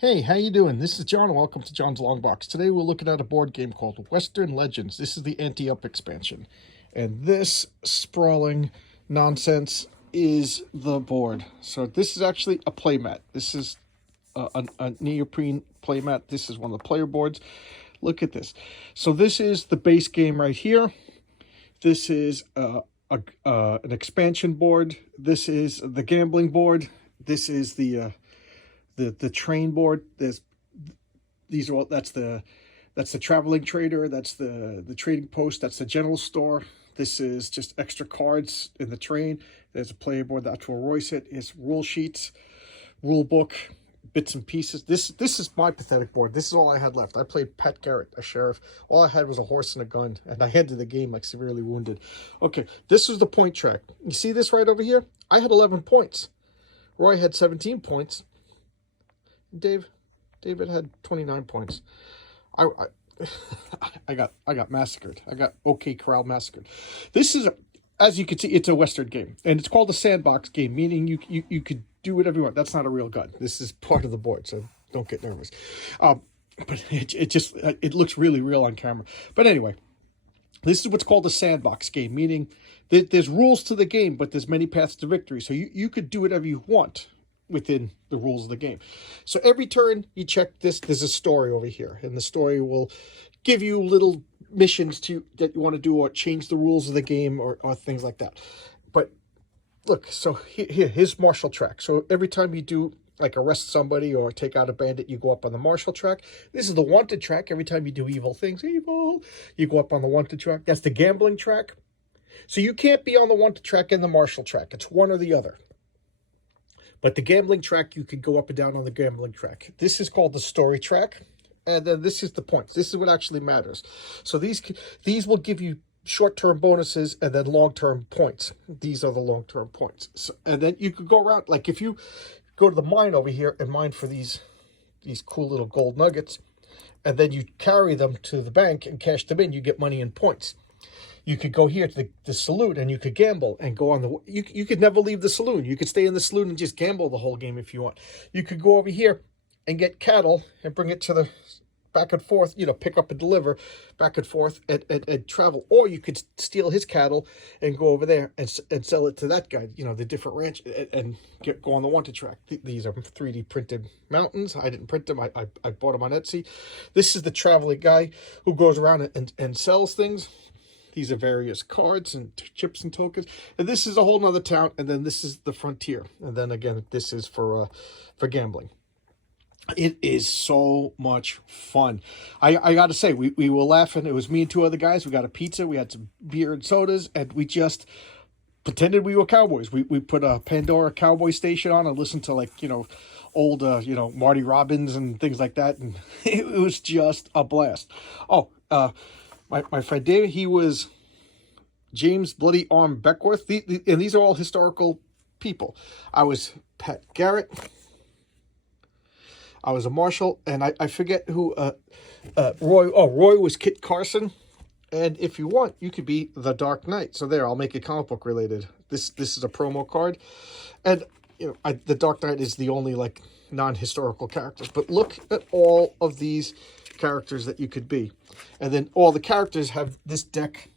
Hey, how you doing? This is John. Welcome to John's Long Box. Today we're looking at a board game called Western Legends. This is the Anti-Up expansion. And this sprawling nonsense is the board. So this is actually a playmat. This is a neoprene playmat. This is one of the player boards. Look at this. So this is the base game right here. This is an expansion board. This is the gambling board. This is the train board. These are all, that's the traveling trader, that's the trading post, that's the general store. This is just extra cards in the train. There's a player board, that's where Royce hit. It's rule sheets, rule book, bits and pieces. This is my pathetic board. This is all I had left. I played Pat Garrett, a sheriff. All I had was a horse and a gun, and I ended the game like severely wounded. Okay, this was the point track. You see this right over here? I had 11 points. Roy had 17 points. David had 29 points. I got massacred. I got OK Corral massacred. This is, as you can see, it's a Western game, and it's called a sandbox game, meaning you could do whatever you want. That's not a real gun. This is part of the board, so don't get nervous. But it looks really real on camera. But anyway, this is what's called a sandbox game, meaning there's rules to the game, but there's many paths to victory. So you could do whatever you want within the rules of the game. So every turn you check this, there's a story over here, and the story will give you little missions that you want to do, or change the rules of the game, or things like that. But look, so here's marshal track. So every time you do like arrest somebody or take out a bandit, you go up on the marshal track. This is the wanted track. Every time you do evil things, you go up on the wanted track. That's the gambling track. So you can't be on the wanted track and the marshal track. It's one or the other. But the gambling track, you could go up and down on the gambling track. This is called the story track. And then this is the points. This is what actually matters. So these will give you short-term bonuses and then long-term points. These are the long-term points. So, and then you could go around, like if you go to the mine over here and mine for these cool little gold nuggets, and then you carry them to the bank and cash them in, you get money and points. You could go here to the saloon and you could gamble and go on the... You could never leave the saloon. You could stay in the saloon and just gamble the whole game if you want. You could go over here and get cattle and bring it to the back and forth, pick up and deliver back and forth and travel. Or you could steal his cattle and go over there and sell it to that guy, the different ranch, and go on the wanted track. These are 3D printed mountains. I didn't print them. I bought them on Etsy. This is the traveling guy who goes around and sells things. These are various cards and chips and tokens. And this is a whole nother town. And then this is the frontier. And then again, this is for gambling. It is so much fun. I got to say, we were laughing. It was me and two other guys. We got a pizza. We had some beer and sodas. And we just pretended we were cowboys. We put a Pandora cowboy station on and listened to old, Marty Robbins and things like that. And it was just a blast. Oh, my friend David, he was James Bloody Arm Beckworth. And these are all historical people. I was Pat Garrett. I was a marshal. And I forget who, Roy. Oh, Roy was Kit Carson. And if you want, you could be the Dark Knight. So there, I'll make it comic book related. This is a promo card. And, the Dark Knight is the only, non-historical characters. But look at all of these characters that you could be. And then all the characters have this deck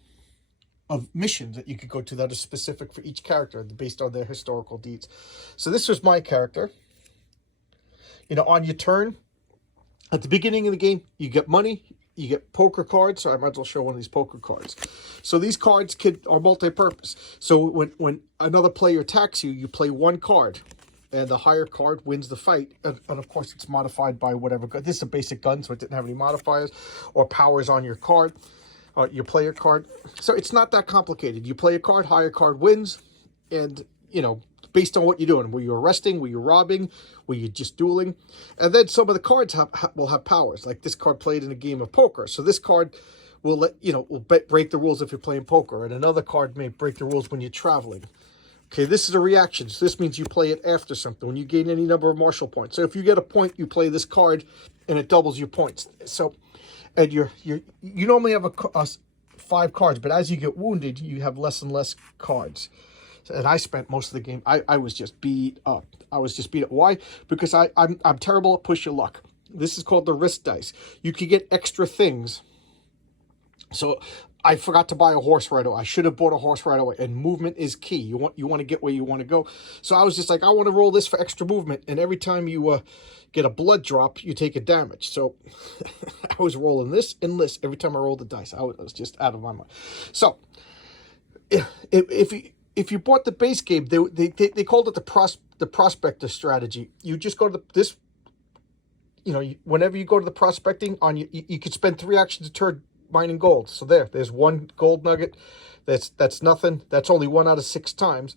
of missions that you could go to that are specific for each character based on their historical deeds. So this was my character. On your turn, at the beginning of the game, you get money, you get poker cards. So I might as well show one of these poker cards. So these cards are multi-purpose. So when another player attacks you, you play one card. And the higher card wins the fight. And of course, it's modified by whatever. This is a basic gun, so it didn't have any modifiers or powers on your card, or your player card. So it's not that complicated. You play a card, higher card wins. And, based on what you're doing. Were you arresting? Were you robbing? Were you just dueling? And then some of the cards will have powers. Like this card played in a game of poker. So this card will break the rules if you're playing poker. And another card may break the rules when you're traveling. Okay, this is a reaction. So this means you play it after something, when you gain any number of marshal points. So if you get a point, you play this card, and it doubles your points. So, and you normally have 5 cards, but as you get wounded, you have less and less cards. And I spent most of the game, I was just beat up. I was just beat up. Why? Because I'm terrible at push your luck. This is called the risk dice. You can get extra things. So I forgot to buy a horse right away. I should have bought a horse right away. And movement is key. You want to get where you want to go. So I was just like, I want to roll this for extra movement. And every time you get a blood drop, you take a damage. So I was rolling this and this every time I rolled the dice. I was just out of my mind. So if you bought the base game, they called it the prospector strategy. You just go to this. Whenever you go to the prospecting you could spend 3 actions a turn mining gold. So there's 1 gold nugget. That's nothing. That's only 1 out of 6 times.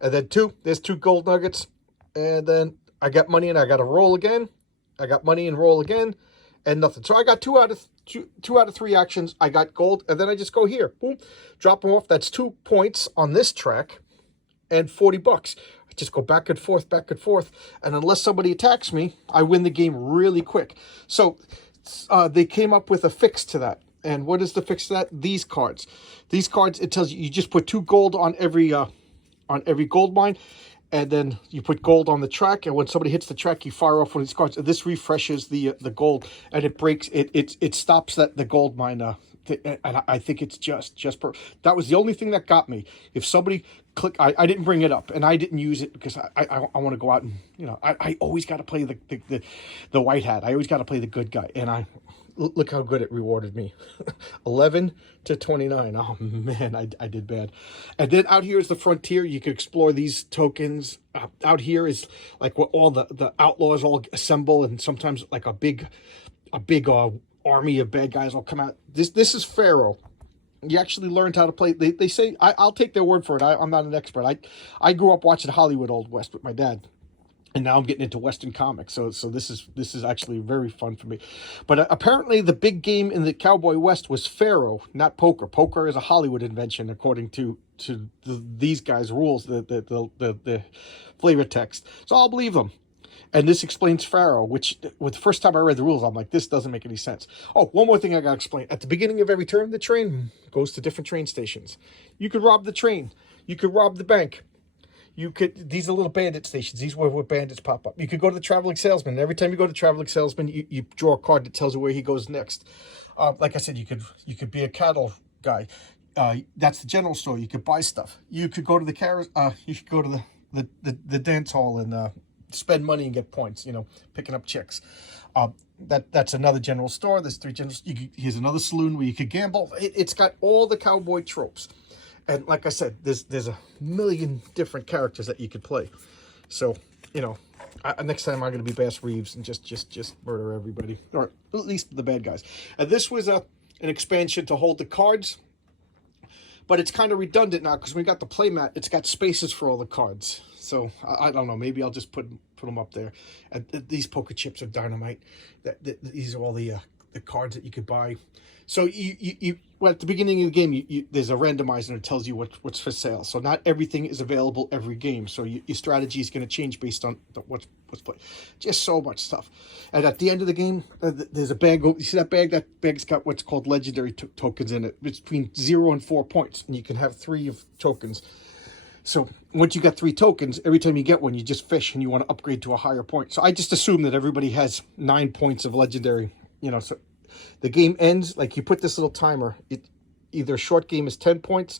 And then there's 2 gold nuggets. And then I got money and I got to roll again. I got money and roll again, and nothing. So I got 2 out of 3 actions. I got gold, and then I just go here, boom, drop them off. That's 2 points on this track, and $40. I just go back and forth, and unless somebody attacks me, I win the game really quick. So they came up with a fix to that. And what is the fix to that? These cards. These cards, it tells you just put 2 gold on every gold mine, and then you put gold on the track. And when somebody hits the track, you fire off one of these cards. And this refreshes the gold, and it breaks it stops the gold mine. And I think it's just that was the only thing that got me. If somebody I didn't bring it up, and I didn't use it because I want to go out and I always got to play the white hat. I always got to play the good guy, and look how good it rewarded me. 11 to 29. Oh man, I did bad. And then out here is the frontier. You can explore these tokens. Out here is like what all the outlaws all assemble, and sometimes like a big army of bad guys will come out. This is Pharaoh. You actually learned how to play. They say, I'll take their word for it. I'm not an expert. I grew up watching Hollywood Old West with my dad. And now I'm getting into Western comics, so this is actually very fun for me. But apparently, the big game in the Cowboy West was Faro, not poker. Poker is a Hollywood invention, according to these guys' rules, the flavor text. So I'll believe them. And this explains Faro, which the first time I read the rules, I'm like, this doesn't make any sense. Oh, one more thing I got to explain. At the beginning of every turn, the train goes to different train stations. You could rob the train. You could rob the bank. These are little bandit stations. These are where bandits pop up. You could go to the traveling salesman. And every time you go to the traveling salesman, you draw a card that tells you where he goes next. Like I said, you could be a cattle guy. That's the general store. You could buy stuff. You could go to you could go to the dance hall and spend money and get points. Picking up chicks. That's another general store. There's 3 general. Here's another saloon where you could gamble. It's got all the cowboy tropes. And like I said, there's a million different characters that you could play. So, next time I'm going to be Bass Reeves and just murder everybody, or at least the bad guys. And this was an expansion to hold the cards, but it's kind of redundant now because we got the playmat. It's got spaces for all the cards. So I don't know. Maybe I'll just put them up there. And these poker chips are dynamite. These are all the cards that you could buy. So well, at the beginning of the game, there's a randomizer that tells you what's for sale. So not everything is available every game. So your strategy is going to change based on what's played. Just so much stuff. And at the end of the game, there's a bag. You see that bag? That bag's got what's called legendary tokens in it. It's between 0 and 4 points, and you can have 3 of tokens. So once you got 3 tokens, every time you get one, you just fish and you want to upgrade to a higher point. So I just assume that everybody has 9 points of legendary. So the game ends, like you put this little timer. Either a short game is 10 points,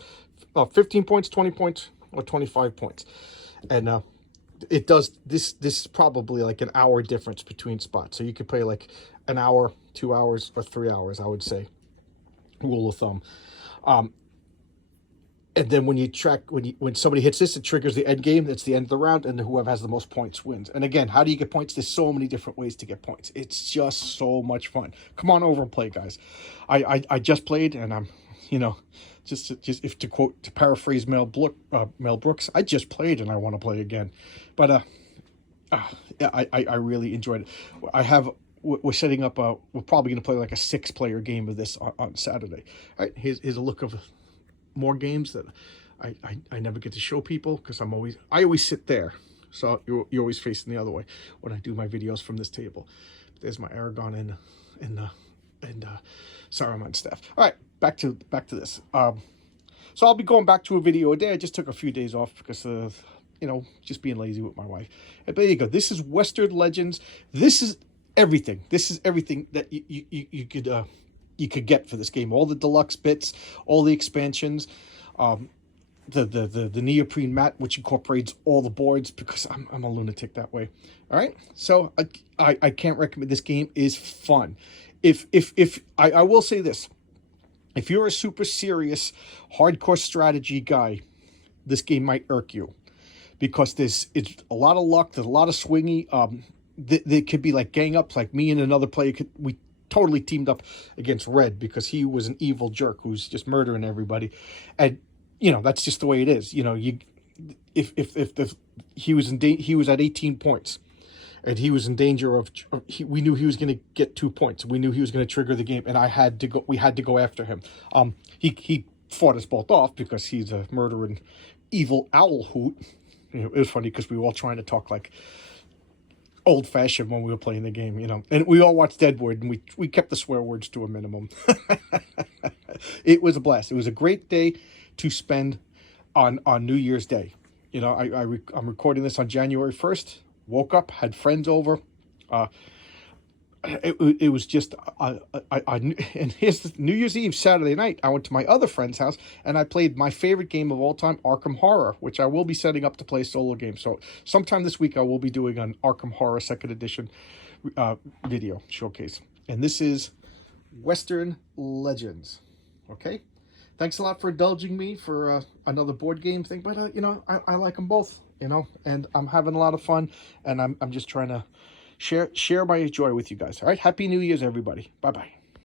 15 points, 20 points, or 25 points. And it does, this is probably like an hour difference between spots. So you could play like an hour, 2 hours, or 3 hours, I would say. Rule of thumb. And then when somebody hits this, it triggers the end game. That's the end of the round, and whoever has the most points wins. And again, how do you get points? There's so many different ways to get points. It's just so much fun. Come on over and play, guys. I just played, and I'm, just to paraphrase Mel Brooks, I just played and I want to play again. But I really enjoyed it. We're setting up we're probably going to play like a 6-player game of this on Saturday. All right, here's a look of more games that I never get to show people because I always sit there, so you're always facing the other way when I do my videos from this table. There's my Aragon and Saruman staff. All right, back to this. So I'll be going back to a video a day. I just took a few days off because of, just being lazy with my wife. But there you go. This is Western Legends. This is everything. This is everything that you could get for this game. All the deluxe bits, all the expansions, the neoprene mat, which incorporates all the boards, because I'm a lunatic that way. All right, so I can't recommend. This game is fun. If I will say this, if you're a super serious hardcore strategy guy, this game might irk you, because it's a lot of luck. There's a lot of swingy. There could be like gang ups, like me and another player. We totally teamed up against Red because he was an evil jerk who's just murdering everybody, and that's just the way it is. He was at 18 points, and he was in danger of. We knew he was going to get 2 points. We knew he was going to trigger the game, and we had to go after him. He fought us both off because he's a murdering evil owl hoot. It was funny because we were all trying to talk like old-fashioned when we were playing the game, and we all watched Deadwood, and we kept the swear words to a minimum. It was a blast. It was a great day to spend on New Year's Day. I'm recording this on January 1st. Woke up, had friends over. It was just and here's the New Year's Eve, Saturday night, I went to my other friend's house and I played my favorite game of all time, Arkham Horror, which I will be setting up to play a solo game. So sometime this week I will be doing an Arkham Horror 2nd edition video showcase. And this is Western Legends. Okay, thanks a lot for indulging me for another board game thing, but I like them both, and I'm having a lot of fun, and I'm just trying to share my joy with you guys. All right, Happy New Year's, everybody. Bye-bye.